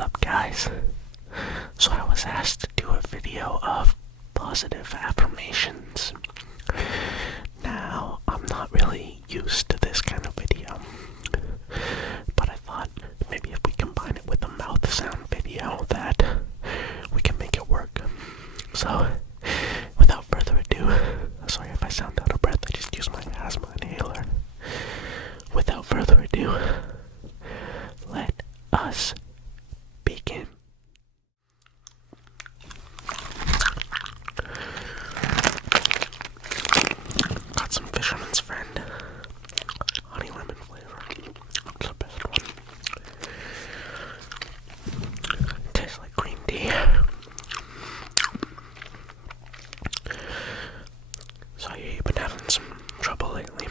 What's up, guys? So I was asked to do a video of positive affirmations. Now, I'm not really used to this kind of video, but I thought maybe if we combine it with a mouth sound video that we can make it work. So, without further ado, sorry if I sound out of breath, I just used my asthma inhaler. Without further ado, let us begin. Got some Fisherman's Friend honey lemon flavor. That's the best one. Tastes like green tea. So you've been having some trouble lately.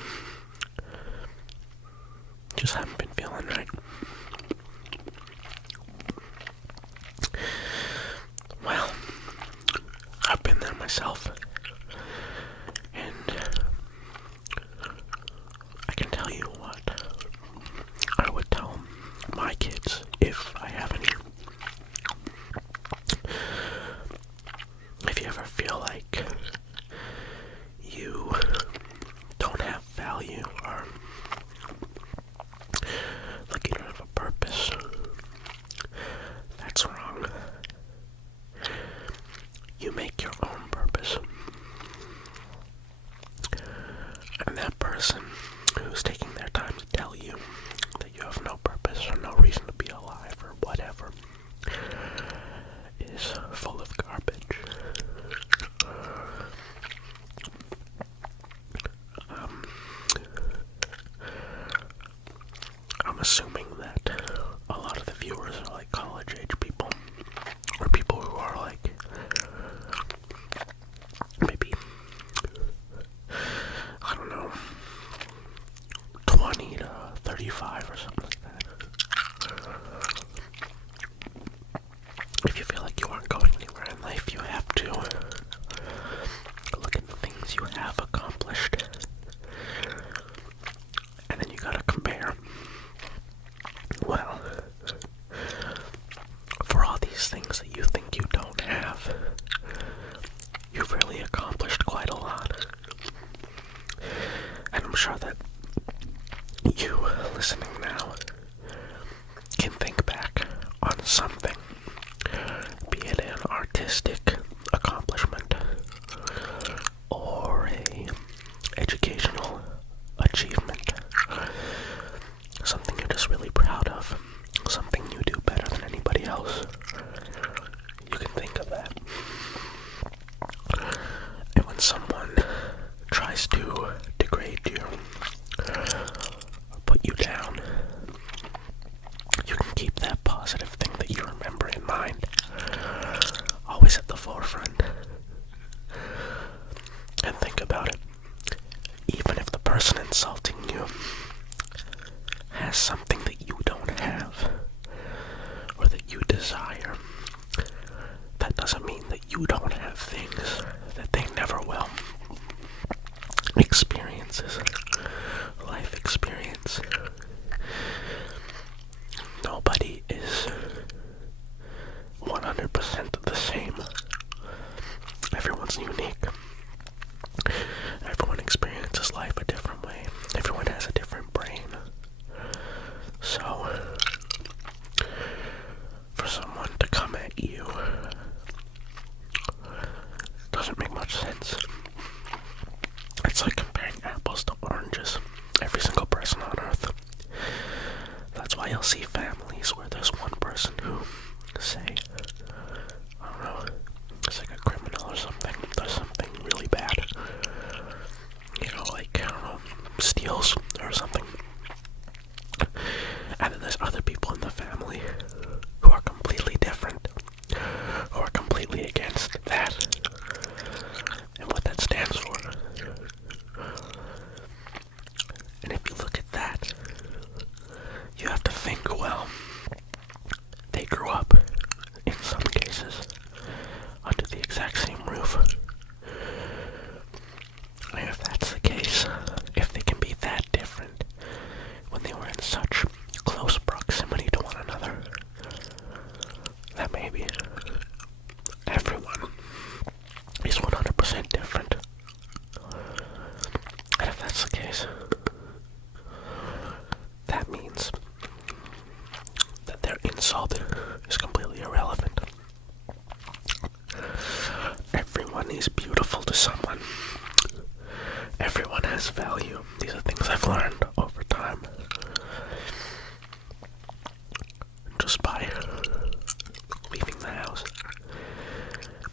Just haven't been feeling right. Well, I've been there myself, and I can tell you what I would tell my kids if I have any. If you ever feel like you don't have value or like you don't have a purpose, that's wrong. You make your own purpose. And that person who's taking their time to tell you that you have no purpose or no reason to be alive or whatever is full of garbage. I'm assuming that a lot of the viewers are like college age people, or people who are like maybe, I don't know, 20 to 35 or something like that. If you feel like you aren't going anywhere in life, you have to look at the things you have accomplished, and then you gotta compare. Well, for all these things that you think you don't have, you've really accomplished quite a lot. And I'm sure that you, listening now, can think back on something, be it an artistic accomplishment or a educational achievement, something you're just really proud of, something you do better than anybody else. You can think of that. And when someone tries to degrade you or put you down, you can keep that positive thing that you remember in mind, always at the forefront. And think about it. Even if the person insulting you has something that you don't have, or that you desire, that doesn't mean that you don't have things that they never will. Experiences, life experience. Nobody is 100% the same. Everyone's unique. Everyone experiences life a different way. Everyone has a different brain. So, for someone to come at you doesn't make much sense. It's like comparing apples to oranges. Every single person on earth. That's why you'll see families where there's one person who, say, I don't know, it's like a criminal or something, does something really bad. You know, like, I don't know, steals or something. And then there's other people in the family who are completely different, who are completely against that, and what that stands for. And if you look at that, you have to think, well, they grew up insult is completely irrelevant. Everyone is beautiful to someone. Everyone has value. These are things I've learned over time. Just by leaving the house,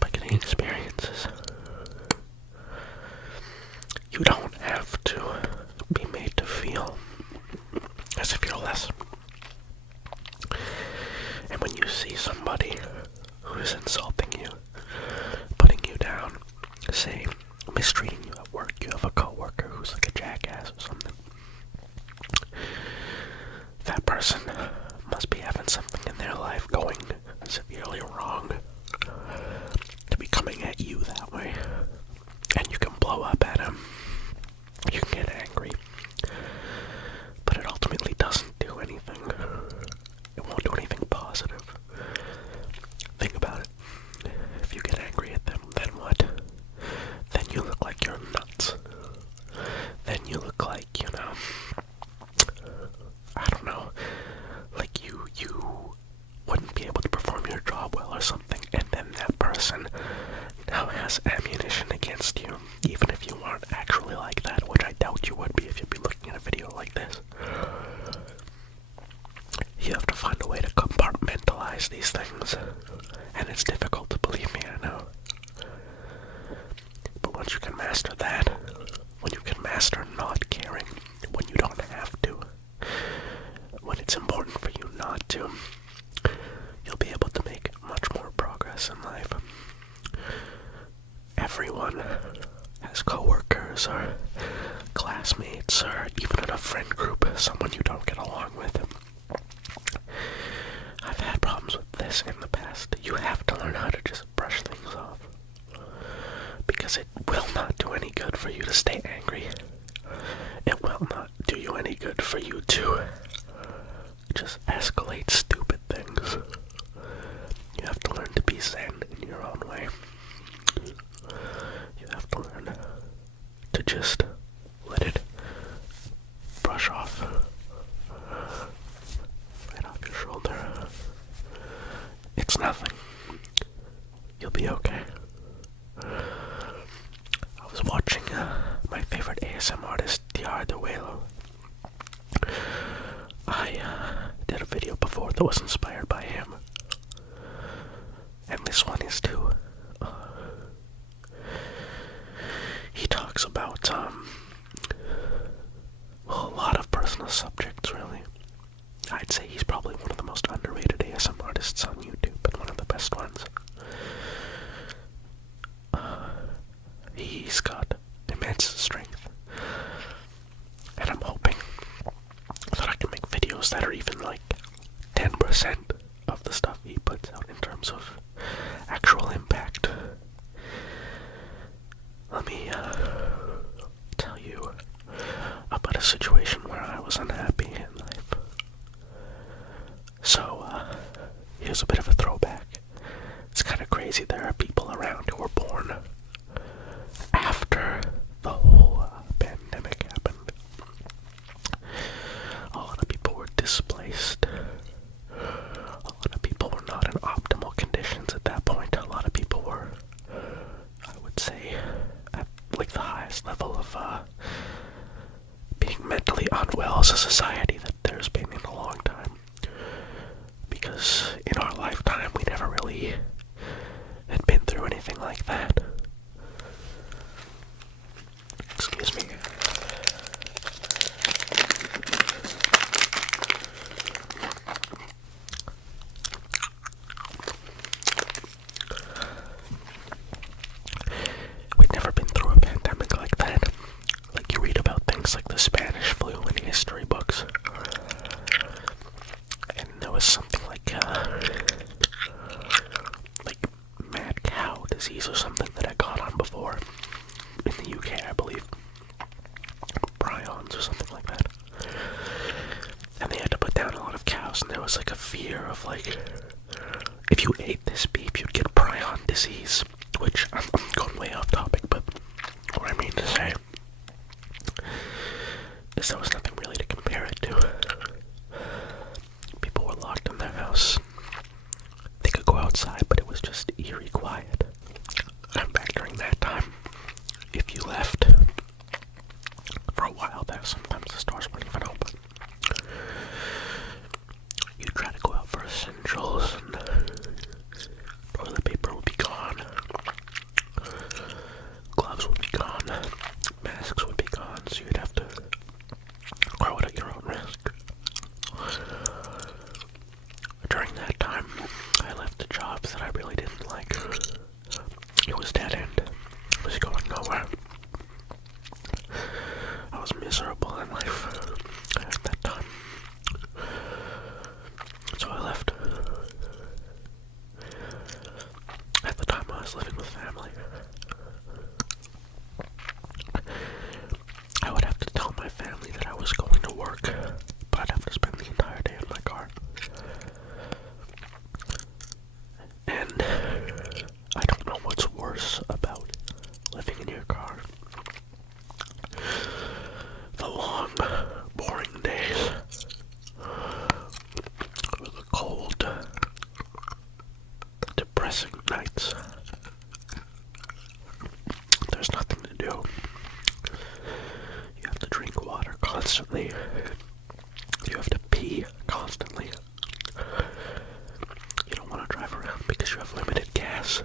by getting experiences. You don't have to be made to feel as if you're less. And when you see somebody who is insulting you, putting you down, say, mistreating you at work, you have a coworker who's like a jackass or something, that person must be having something in their life going severely wrong to be coming at you that way. And you can blow up at him. You can get angry. But it ultimately doesn't do anything. It won't do anything positive. Think about it. If you get angry at them, then what? Then you look like you're nuts. Then you look like, I don't know, like you wouldn't be able to perform your job well or something, and then that person now has ammunition against you, even if you aren't actually like that, which I doubt you would be if you'd be looking at a video like this. You have to find a way to compartmentalize these things, and it's difficult, believe me, I know. But once you can master that, when you can master not caring, when you don't have to, when it's important for you not to, you'll be able to make much more progress in life. Everyone has coworkers or classmates or even in a friend group, someone you don't get along with. I've had problems with this in the past. You have to learn how to just brush things off, because it will not do any good for you to stay angry. It will not do you any good for you to just escalate stupid things. You have to learn to be zen in your own way. You have to learn to just let it brush off right off your shoulder. It's nothing. You'll be okay. I was watching my favorite ASM artist, Duelo. I did a video before that was inspired by him. And this one is too. He talks about a lot of personal subjects, really. I'd say he's probably one of the most underrated ASM artists on YouTube, and one of the best ones. He's got immense strength, and I'm hoping that I can make videos that are even like 10% of the stuff he puts out in terms of actual impact. Let me tell you about a situation where I was unhappy in life. So, here's a bit of a throwback. It's kind of crazy. There are people around who were born after the whole pandemic happened. A lot of people were displaced. A lot of people were not in optimal conditions at that point. A lot of people were, I would say, at like the highest level of being mentally unwell as a society that there's been in a long time. Because in our lifetime, we never really had been through anything like that. Excuse me. We'd never been through a pandemic like that. Like you read about things like the Spanish flu in history books. And there was something like mad cow disease or something that had gone on before. In the UK, I believe. Prions or something like that. And they had to put down a lot of cows, and there was like a fear of like, if you ate this beef, you'd get prion disease. Which, I'm going way off topic, but what I mean to say is there was nothing really to compare it to. People were locked in their house. depressing nights. There's nothing to do. You have to drink water constantly. You have to pee constantly. You don't want to drive around because you have limited gas.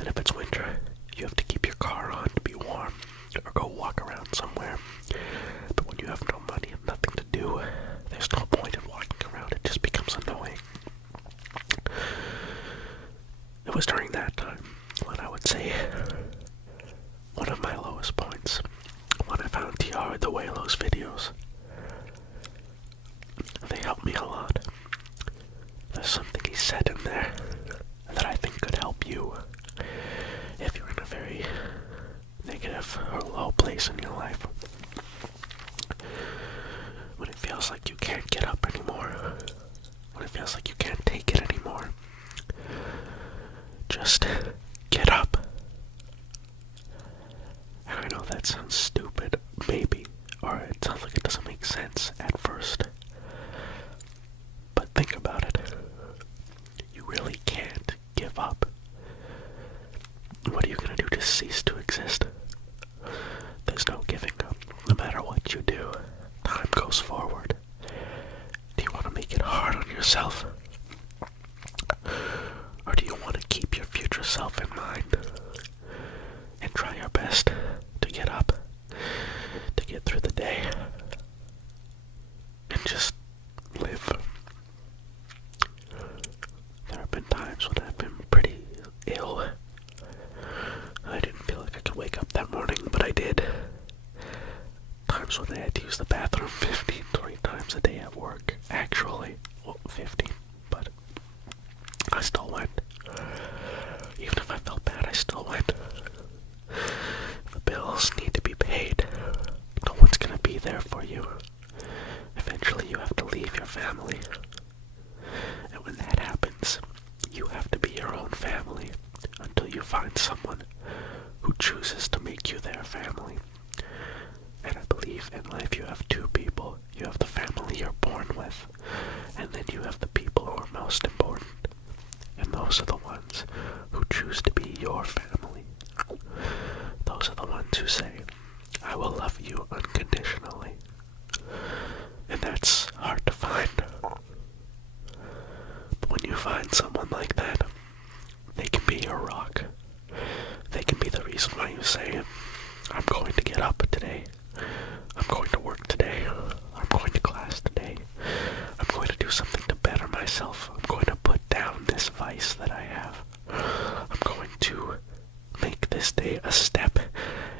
And if it's winter, you have to keep your car on to be warm or go walk around somewhere. But when you have no money and nothing to do, there's no point in walking around. It just becomes annoying. It was during that time when I would say one of my lowest points when I found TR the Waylo's videos. They helped me a lot. There's something he said in there that I think could help you if you're in a very negative or low place in your life. When it feels like you can't get up anymore. When it feels like you can't take it anymore. Just get up. And I know that sounds stupid, maybe, or it sounds like it doesn't make sense at first. But think about it. You really can't give up. What are you gonna do to cease to exist? There's no giving up. No matter what you do, time goes forward. Do you want to make it hard on yourself? Or do you want to keep your future self in mind? And try your best to get up, to get through the day, and just live. There have been times when I've been pretty ill. I didn't feel like I could wake up that morning, but I did. Times when I had to use the bathroom 20 times a day at work. Actually, well, 15, but I still went. Even if I felt bad, I still went. The bills need to be paid. No one's gonna be there for you. Eventually you have to leave your family. And when that happens, you have to be your own family until you find someone who chooses to make you their family. And I believe in life you have two people. You have the family you're born with, and then you have the people who are most important. And those are the ones who choose to be your family. Those are the ones who say, I will love you unconditionally. And that's hard to find. But when you find someone like that, they can be your rock. They can be the reason why you say, I'm going to get up today. I'm going to work today. I'm going to class today. I'm going to do something to better myself. I'm going to put down this vice that I have. I'm going to make this day a step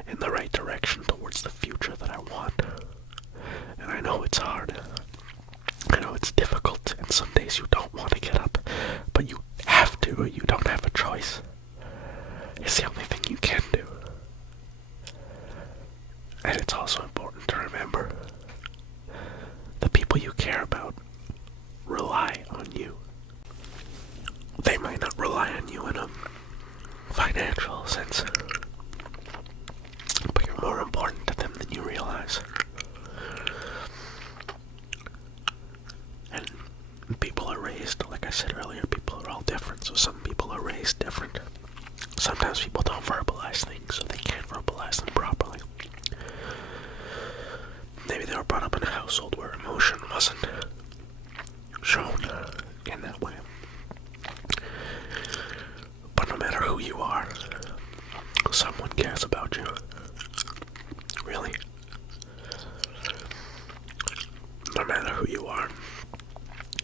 in the right direction towards the future that I want. And I know it's hard. I know it's difficult, and some days you don't want to get up, but you have to. You don't have a choice. It's the only thing you can do. And it's also important to remember the people you care about rely on you. They might not rely on you in a financial sense, but you're more important to them than you realize. And people are raised, like I said earlier, people are all different, so some people are raised different. Sometimes people don't verbalize things, so they can't verbalize them properly. Maybe they were brought up in a household where emotion wasn't shown in that way. But no matter who you are, someone cares about you. Really. No matter who you are,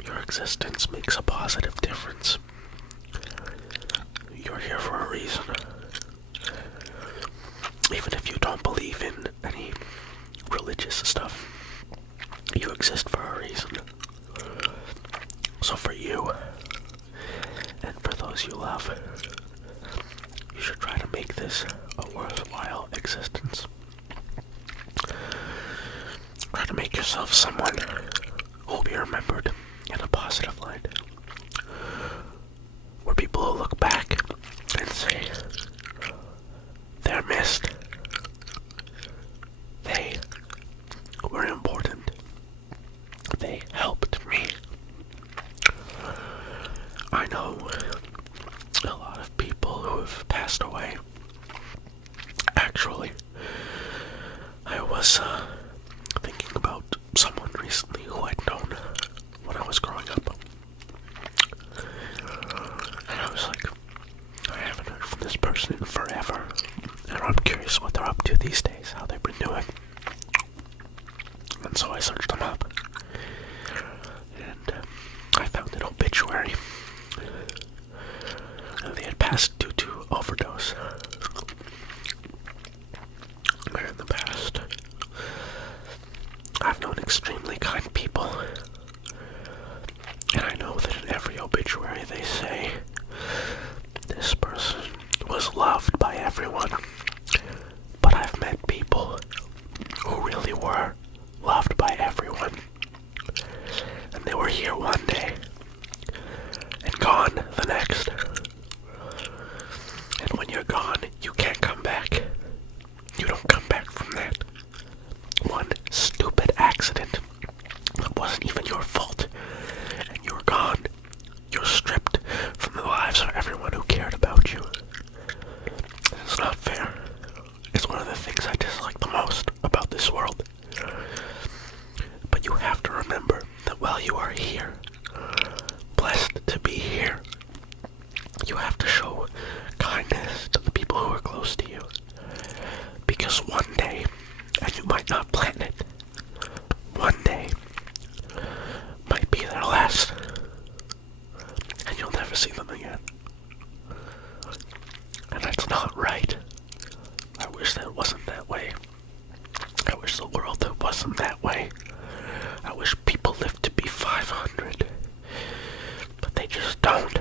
your existence makes a positive difference. You're here for a reason. Even if you don't believe in any religious stuff, you exist for a reason. So for you, and for those you love, you should try to make this a worthwhile existence. Try to make yourself someone who will be remembered in a positive light. Where people will look back and say, they're missed. They were important. They helped me. I know here one day and gone the next. And when you're gone, you can't come back. You don't come back from that. One stupid accident that wasn't even your fault, and you're gone. You're stripped from the lives of everyone who cared about you. It's not fair. It's one of the things I dislike the most about this world. But you have to remember that while you are here, blessed to be here, you have to show kindness to the people who are close to you. Because one day, and you might not plan it, one day might be their last, and you'll never see them again. And that's not right. I wish that wasn't that way. I wish the world wasn't that way. I wish people lived to be 500, but they just don't.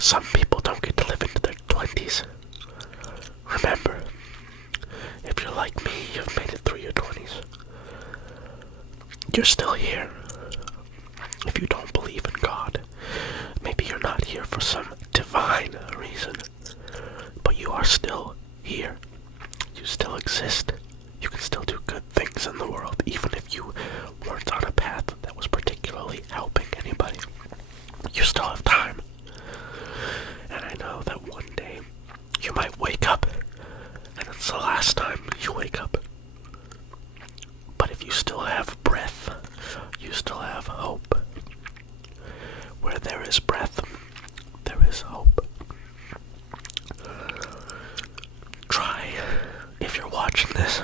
Some people don't get to live into their 20s. Remember, if you're like me, you've made it through your 20s. You're still here. If you don't believe in God, maybe you're not here for some divine reason, but you are still here. You still exist. You can still do good things in the world, even if you weren't on a path that was particularly helping anybody. You still have time. And I know that one day you might wake up, and it's the last time you wake up. But if you still have breath, you still have hope. Where there is breath, there is hope. Try, if you're watching this,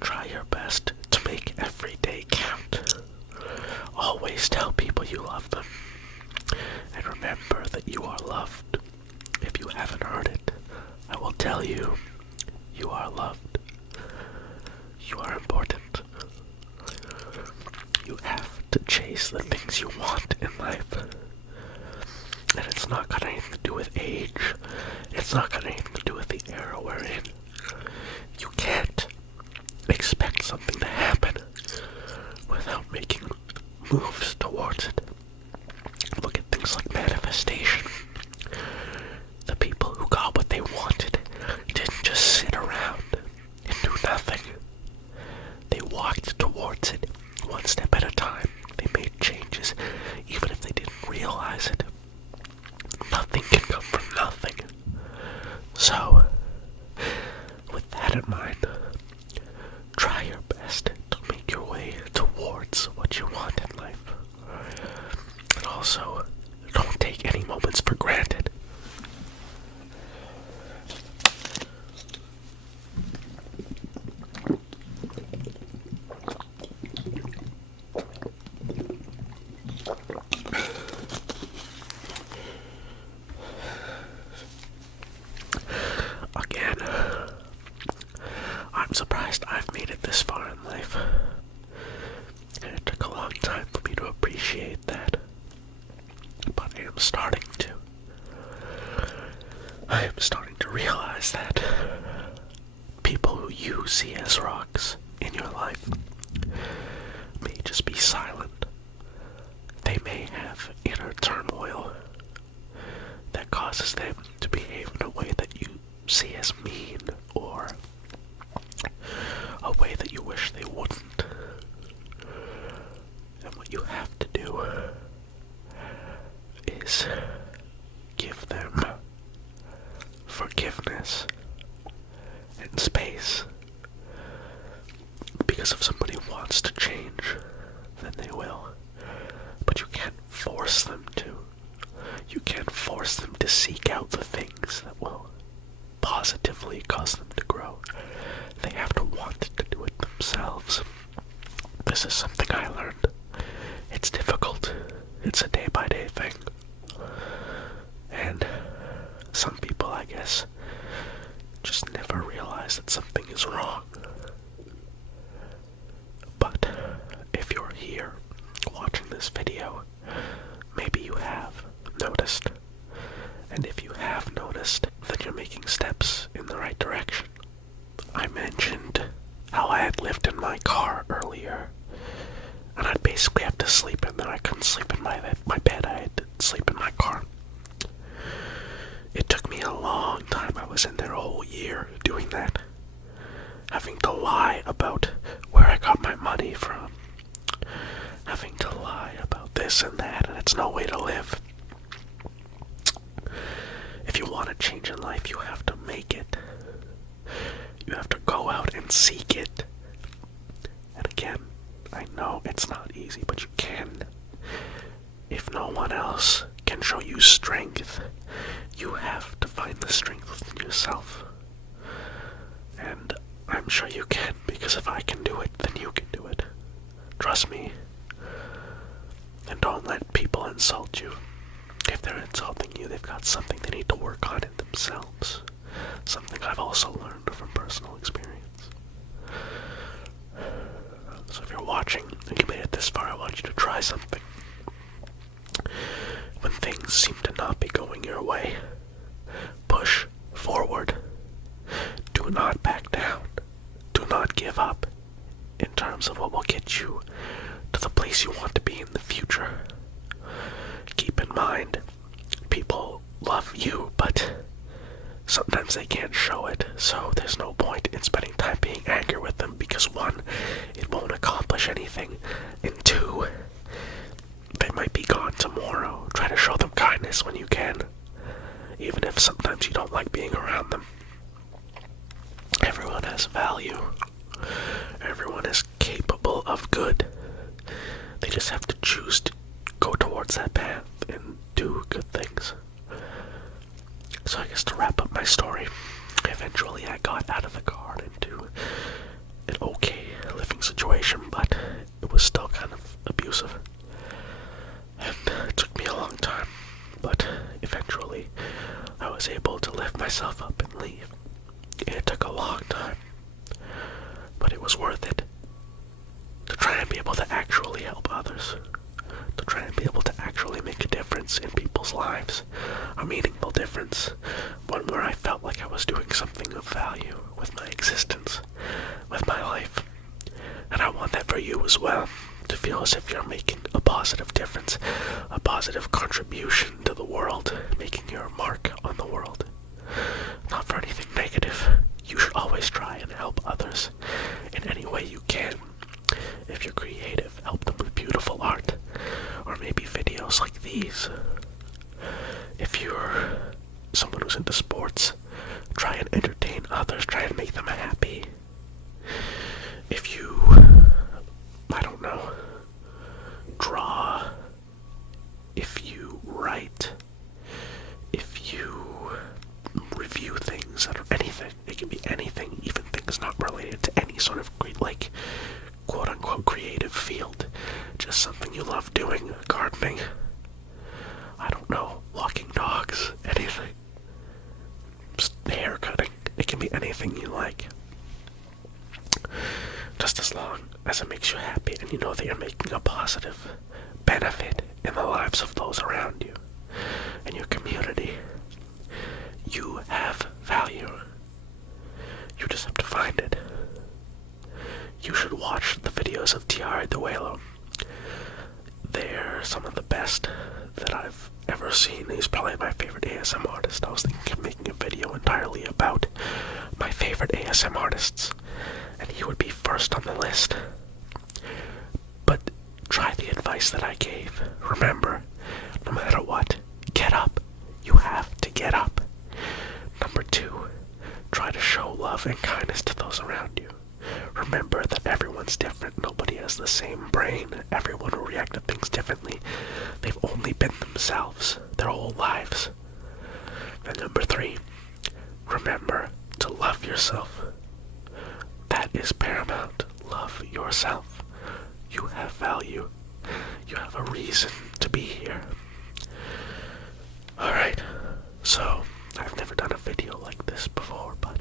try your best to make every day count. Always tell people you love them. And remember that you are loved. If you haven't heard it, I will tell you, you are loved. You are important. You have to chase the things you want in life. And it's not got anything to do with age. It's not got anything to do with the era we're in. You can't expect something to happen without making moves towards it. Look at things like manifestation. The people who got what they wanted didn't just sit around and do nothing. They walked towards it one step at a time. They made changes, even if they didn't realize it. Nothing can come from nothing. So, with that in mind, try your best to make your way towards what you want in life. And also, don't take any moments for granted. Again, I'm surprised I've made it this far in life. And it took a long time for me to appreciate that. But I am starting to. I am starting to realize that people who you see as rocks in your life may just be silent. They may have inner turmoil that causes them to behave in a way that you see as mean, or a way that you wish they wouldn't. And what you have to do is give them forgiveness and space. Because if somebody wants to change, then they will. But you can't force them to. You can't force them to seek out the things that will positively cause them to grow. They have to want to do it themselves. This is something I learned. It's difficult. It's a day-by-day thing. And some people, I guess, just never realize that something is wrong. But if you're here watching this video, maybe you have noticed. And if you have noticed, then you're making steps in the right direction. I mentioned how I had lived in my car earlier, and I'd basically sleep in there. I couldn't sleep in my bed. I had to sleep in my car. It took me a long time. I was in there a whole year doing that. Having to lie about where I got my money from. Having to lie about this and that, and it's no way to live. If you want a change in life, you have to make it. You have to go out and seek it. And again, I know it's not easy, but you can. If no one else can show you strength, you have to find the strength within yourself. And I'm sure you can, because if I can do it, then you can do it. Trust me. And don't let people insult you. If they're insulting you, they've got something they need to work on in themselves. Something I've also learned from personal experience. So if you're watching and you made it this far, I want you to try something. When things seem to not be going your way, push forward. Do not back down. Do not give up in terms of what will get you to the place you want to be in the future. Keep in mind, people love you, but sometimes they can't show it, so there's no point in spending time being angry with them, because one, it won't accomplish anything, and two, they might be gone tomorrow. Try to show them kindness when you can, even if sometimes you don't like being around them. Everyone has value. Everyone is capable of good. They just have to choose to go towards that path and do good things. So I guess to wrap up my story, eventually I got out of the car into an okay living situation, but it was still kind of abusive. And it took me a long time, but eventually I was able to lift myself up and leave. It took a long time, but it was worth it. To try and be able to actually help others. To try and be able to actually make a difference in people's lives. A meaningful difference. One where I felt like I was doing something of value with my existence, with my life. And I want that for you as well. To feel as if you're making a positive difference, a positive contribution to the world, making your mark on the world. Not for anything negative. You should always try and help others in any way you can. If you're creative, help them with beautiful art, or maybe videos like these. If you're someone who's into sports, try and entertain others, try and make them happy. If you, I don't know, draw, if you write, if you review things, or anything, it can be anything, even things not related to any sort of like quote-unquote creative field, just something you love doing, gardening, I don't know, walking dogs, anything, just hair cutting, it can be anything you like, just as long as it makes you happy and you know that you're making a positive benefit in the lives of those around you and your community. You have value. You just have to find it. You should watch the videos of Tiare Duelo. They're some of the best that I've ever seen. He's probably my favorite ASM artist. I was thinking of making a video entirely about my favorite ASM artists, and he would be first on the list. But try the advice that I gave. Remember, no matter what, get up. You have to get up. Number 2, try to show love and kindness to those around you. Remember that everyone's different. Nobody has the same brain. Everyone will react to things differently. They've only been themselves their whole lives. And number 3, remember to love yourself. That is paramount. Love yourself. You have value. You have a reason to be here. Alright, so I've never done a video like this before, but